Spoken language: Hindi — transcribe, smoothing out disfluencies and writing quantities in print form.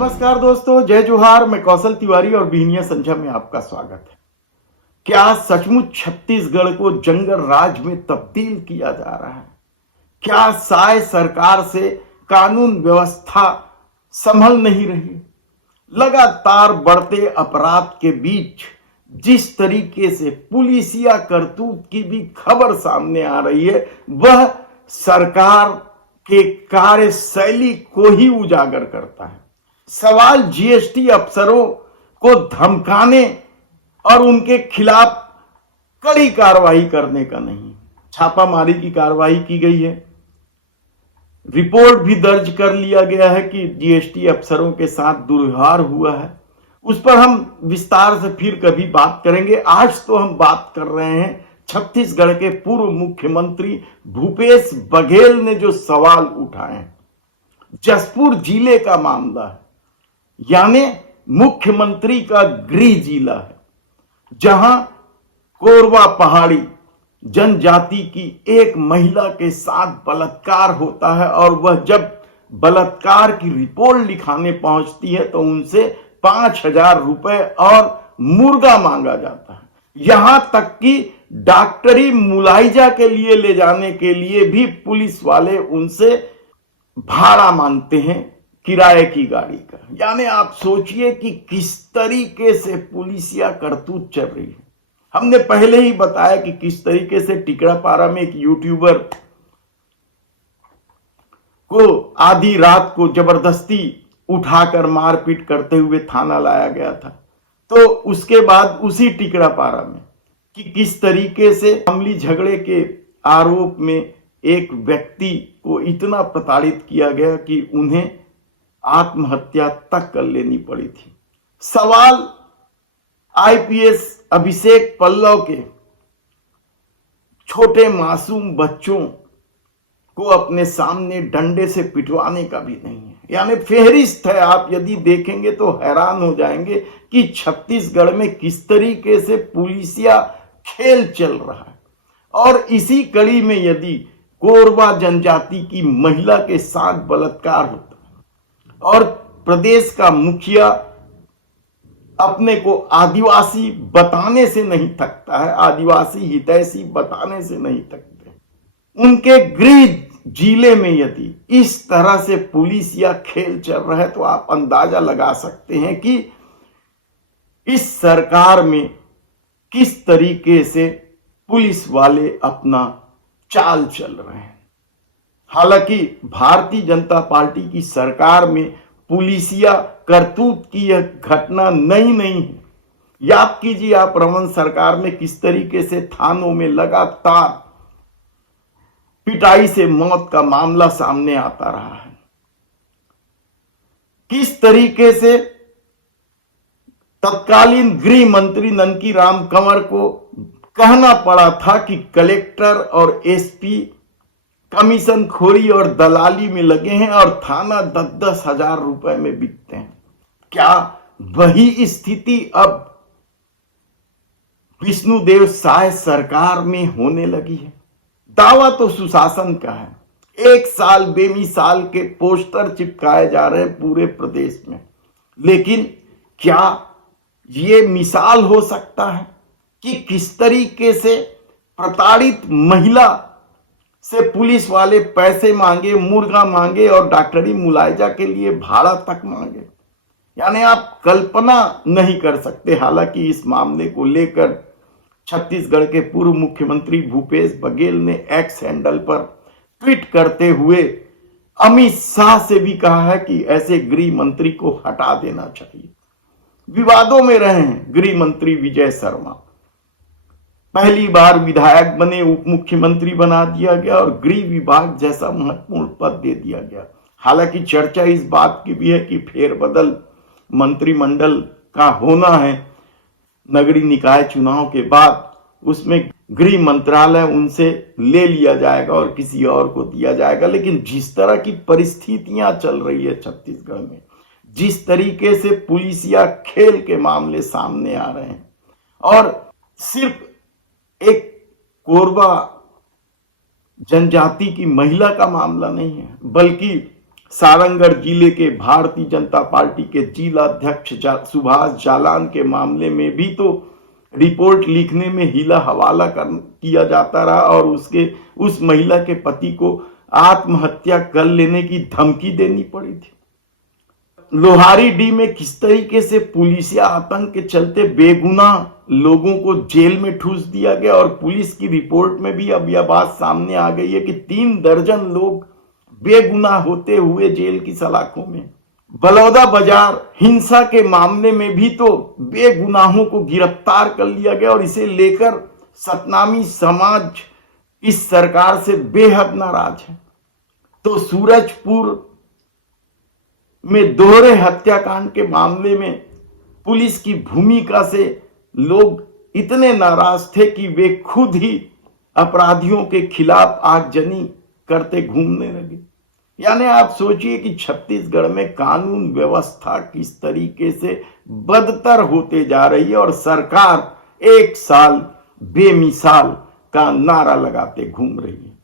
नमस्कार दोस्तों, जय जोहार। मैं कौशल तिवारी और बिहनिया संध्या में आपका स्वागत है। क्या सचमुच छत्तीसगढ़ को जंगल राज में तब्दील किया जा रहा है? क्या साय सरकार से कानून व्यवस्था संभल नहीं रही? लगातार बढ़ते अपराध के बीच जिस तरीके से पुलिसिया करतूत की भी खबर सामने आ रही है, वह सरकार के कार्यशैली को ही उजागर करता है। सवाल जीएसटी अफसरों को धमकाने और उनके खिलाफ कड़ी कार्रवाई करने का नहीं। छापामारी की कार्रवाई की गई है, रिपोर्ट भी दर्ज कर लिया गया है कि जीएसटी अफसरों के साथ दुर्व्यवहार हुआ है। उस पर हम विस्तार से फिर कभी बात करेंगे। आज तो हम बात कर रहे हैं छत्तीसगढ़ के पूर्व मुख्यमंत्री भूपेश बघेल ने जो सवाल उठाए हैं। जसपुर जिले का मामला है, यानी मुख्यमंत्री का गृह जिला है, जहां कोरवा पहाड़ी जनजाति की एक महिला के साथ बलात्कार होता है और वह जब बलात्कार की रिपोर्ट लिखाने पहुंचती है तो उनसे 5,000 रुपए और मुर्गा मांगा जाता है। यहां तक कि डॉक्टरी मुलाइजा के लिए ले जाने के लिए भी पुलिस वाले उनसे भाड़ा मांगते हैं, किराए की गाड़ी का। यानी आप सोचिए कि किस तरीके से पुलिसिया करतूत चल रही है। हमने पहले ही बताया कि किस तरीके से टिकरापारा में एक यूट्यूबर को आधी रात को जबरदस्ती उठाकर मारपीट करते हुए थाना लाया गया था। तो उसके बाद उसी टिकरापारा में कि किस तरीके से मामूली झगड़े के आरोप में एक व्यक्ति को इतना प्रताड़ित किया गया कि उन्हें आत्महत्या तक कर लेनी पड़ी थी। सवाल आईपीएस अभिषेक पल्लव के छोटे मासूम बच्चों को अपने सामने डंडे से पिटवाने का भी नहीं है। यानी फेहरिस्त है। आप यदि देखेंगे तो हैरान हो जाएंगे कि छत्तीसगढ़ में किस तरीके से पुलिसिया खेल चल रहा है। और इसी कड़ी में यदि कोरवा जनजाति की महिला के साथ बलात्कार होता है और प्रदेश का मुखिया अपने को आदिवासी बताने से नहीं थकता है, आदिवासी हितैषी बताने से नहीं थकते, उनके गृह जिले में यदि इस तरह से पुलिसिया खेल चल रहा है तो आप अंदाजा लगा सकते हैं कि इस सरकार में किस तरीके से पुलिस वाले अपना चाल चल रहे हैं। हालांकि भारतीय जनता पार्टी की सरकार में पुलिसिया करतूत की यह घटना नई नहीं है। याद कीजिए आप रमन सरकार में किस तरीके से थानों में लगातार पिटाई से मौत का मामला सामने आता रहा है। किस तरीके से तत्कालीन गृह मंत्री ननकी राम कंवर को कहना पड़ा था कि कलेक्टर और एसपी कमीशन खोरी और दलाली में लगे हैं और थाना 10-10 हजार रुपए में बिकते हैं। क्या वही स्थिति अब विष्णुदेव साय सरकार में होने लगी है? दावा तो सुशासन का है। 1 साल बेमिसाल के पोस्टर चिपकाए जा रहे हैं पूरे प्रदेश में, लेकिन क्या ये मिसाल हो सकता है कि किस तरीके से प्रताड़ित महिला से पुलिस वाले पैसे मांगे, मुर्गा मांगे और डॉक्टरी मुलायजा के लिए भाड़ा तक मांगे? यानी आप कल्पना नहीं कर सकते। हालांकि इस मामले को लेकर छत्तीसगढ़ के पूर्व मुख्यमंत्री भूपेश बघेल ने एक्स हैंडल पर ट्वीट करते हुए अमित शाह से भी कहा है कि ऐसे गृह मंत्री को हटा देना चाहिए। विवादों में रहे हैं गृह मंत्री विजय शर्मा। पहली बार विधायक बने, उप मुख्यमंत्री बना दिया गया और गृह विभाग जैसा महत्वपूर्ण पद दे दिया गया। हालांकि चर्चा इस बात की भी है कि फेरबदल मंत्रिमंडल का होना है नगरीय निकाय चुनाव के बाद, उसमें गृह मंत्रालय उनसे ले लिया जाएगा और किसी और को दिया जाएगा। लेकिन जिस तरह की परिस्थितियां चल रही है छत्तीसगढ़ में, जिस तरीके से पुलिसिया खेल के मामले सामने आ रहे हैं, और सिर्फ एक कोरबा जनजाति की महिला का मामला नहीं है, बल्कि सारंगढ़ जिले के भारतीय जनता पार्टी के जिला अध्यक्ष सुभाष जालान के मामले में भी तो रिपोर्ट लिखने में हीला हवाला किया जाता रहा और उस महिला के पति को आत्महत्या कर लेने की धमकी देनी पड़ी थी। लोहारी डी में किस तरीके से पुलिसिया आतंक के चलते बेगुनाह लोगों को जेल में ठूस दिया गया और पुलिस की रिपोर्ट में भी अब यह बात सामने आ गई है कि 3 दर्जन लोग बेगुनाह होते हुए जेल की सलाखों में। बलौदा बाजार हिंसा के मामले में भी तो बेगुनाहों को गिरफ्तार कर लिया गया और इसे लेकर सतनामी समाज इस सरकार से बेहद नाराज है। तो सूरजपुर में दोहरे हत्याकांड के मामले में पुलिस की भूमिका से लोग इतने नाराज थे कि वे खुद ही अपराधियों के खिलाफ आगजनी करते घूमने लगे। यानी आप सोचिए कि छत्तीसगढ़ में कानून व्यवस्था किस तरीके से बदतर होते जा रही है और सरकार 1 साल बेमिसाल का नारा लगाते घूम रही है।